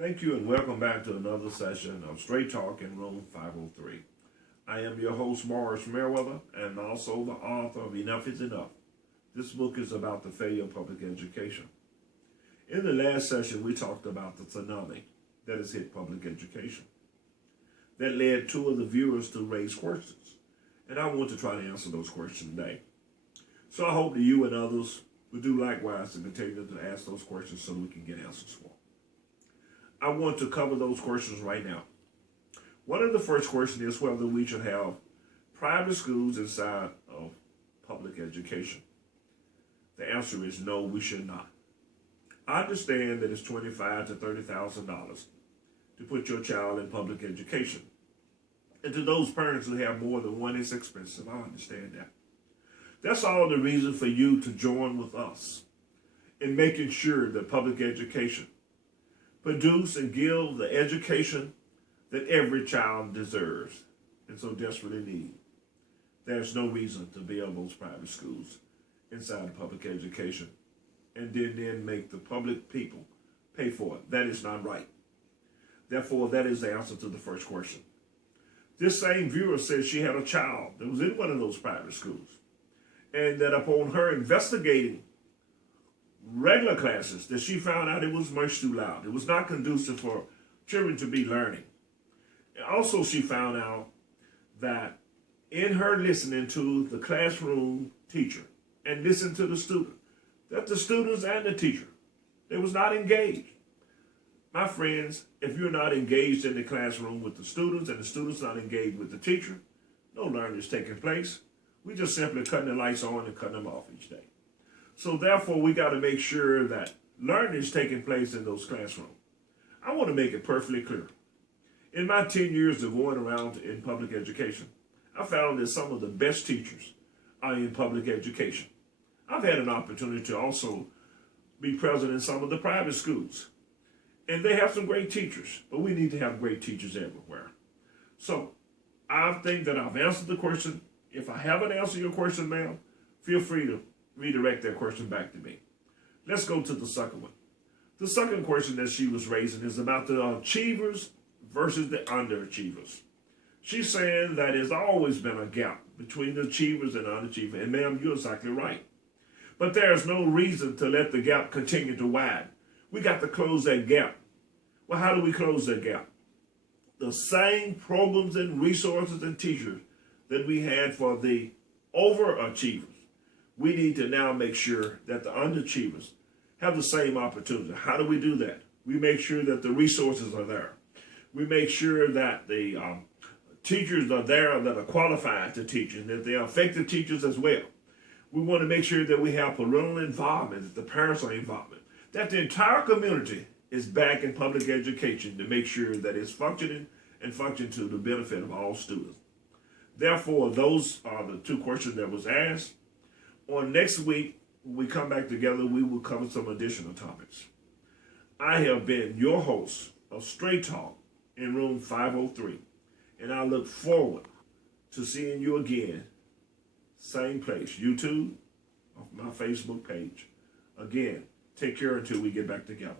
Thank you and welcome back to another session of Straight Talk in Room 503. I am your host, Morris Merriweather, and also the author of Enough is Enough. This book is about the failure of public education. In the last session, we talked about the tsunami that has hit public education. That led two of the viewers to raise questions, and I want to try to answer those questions today. So I hope that you and others will do likewise and continue to ask those questions so we can get answers for them. I want to cover those questions right now. One of the first questions is whether we should have private schools inside of public education. The answer is no, we should not. I understand that it's $25,000 to $30,000 to put your child in public education. And to those parents who have more than one, it's expensive. I understand that. That's all the reason for you to join with us in making sure that public education produce and give the education that every child deserves and so desperately need. There's no reason to build those private schools inside of public education and then make the public people pay for it. That is not right. Therefore, that is the answer to the first question. This same viewer says she had a child that was in one of those private schools, and that upon her investigating regular classes, that she found out it was much too loud. It was not conducive for children to be learning. And also, she found out that in her listening to the classroom teacher and listening to the student, that the students and the teacher, they was not engaged. My friends, if you're not engaged in the classroom with the students and the students not engaged with the teacher, no learning is taking place. We just simply cutting the lights on and cutting them off each day. So therefore, we got to make sure that learning is taking place in those classrooms. I want to make it perfectly clear. In my 10 years of going around in public education, I found that some of the best teachers are in public education. I've had an opportunity to also be present in some of the private schools. And they have some great teachers, but we need to have great teachers everywhere. So I think that I've answered the question. If I haven't answered your question, ma'am, feel free to redirect that question back to me. Let's go to the second one. The second question that she was raising is about the achievers versus the underachievers. She's saying that there's always been a gap between the achievers and the underachievers. And ma'am, you're exactly right. But there's no reason to let the gap continue to widen. We got to close that gap. Well, how do we close that gap? The same programs and resources and teachers that we had for the overachievers, we need to now make sure that the underachievers have the same opportunity. How do we do that? We make sure that the resources are there. We make sure that the teachers are there that are qualified to teach and that they are effective teachers as well. We want to make sure that we have parental involvement, that the parents are involved, that the entire community is back in public education to make sure that it's functioning and function to the benefit of all students. Therefore, those are the two questions that was asked. On next week, when we come back together, we will cover some additional topics. I have been your host of Straight Talk in Room 503, and I look forward to seeing you again, same place, YouTube, my Facebook page. Again, take care until we get back together.